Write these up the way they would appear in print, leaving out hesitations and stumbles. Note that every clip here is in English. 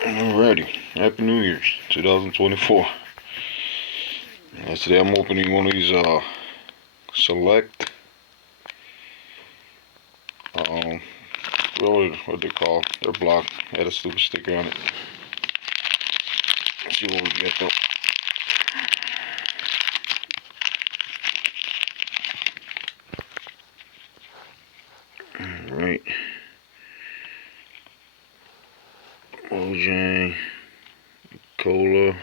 Alrighty, Happy New Year's 2024. Today I'm opening one of these select what they call, they're blocked. Had a stupid sticker on it. Let's see what we get though. Alright, OJ, Cola,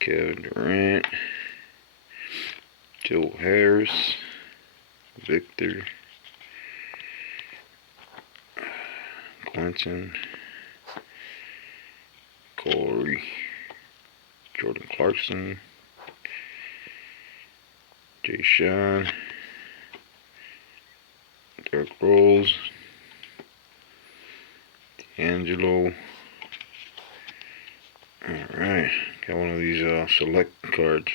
Kevin Durant, Joe Harris, Victor, Clinton, Corey, Jordan Clarkson, Jay Sean, Derrick Rose, Angelo. Alright, got one of these select cards.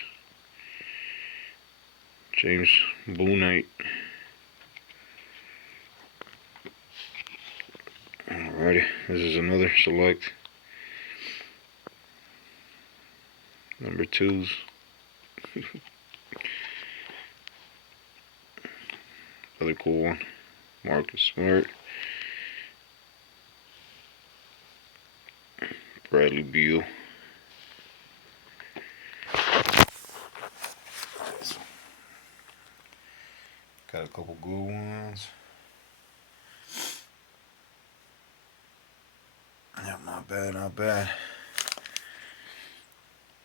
James Bouknight. Alrighty, this is another select. Number 2s. Another cool one. Marcus Smart. Bradley Beal. Got a couple good ones. Yep, not bad, not bad.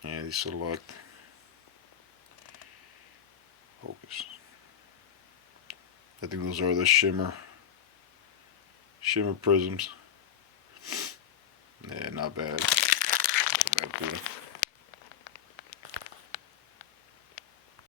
Yeah, these select. Focus. I think those are the shimmer prisms. Yeah, not bad.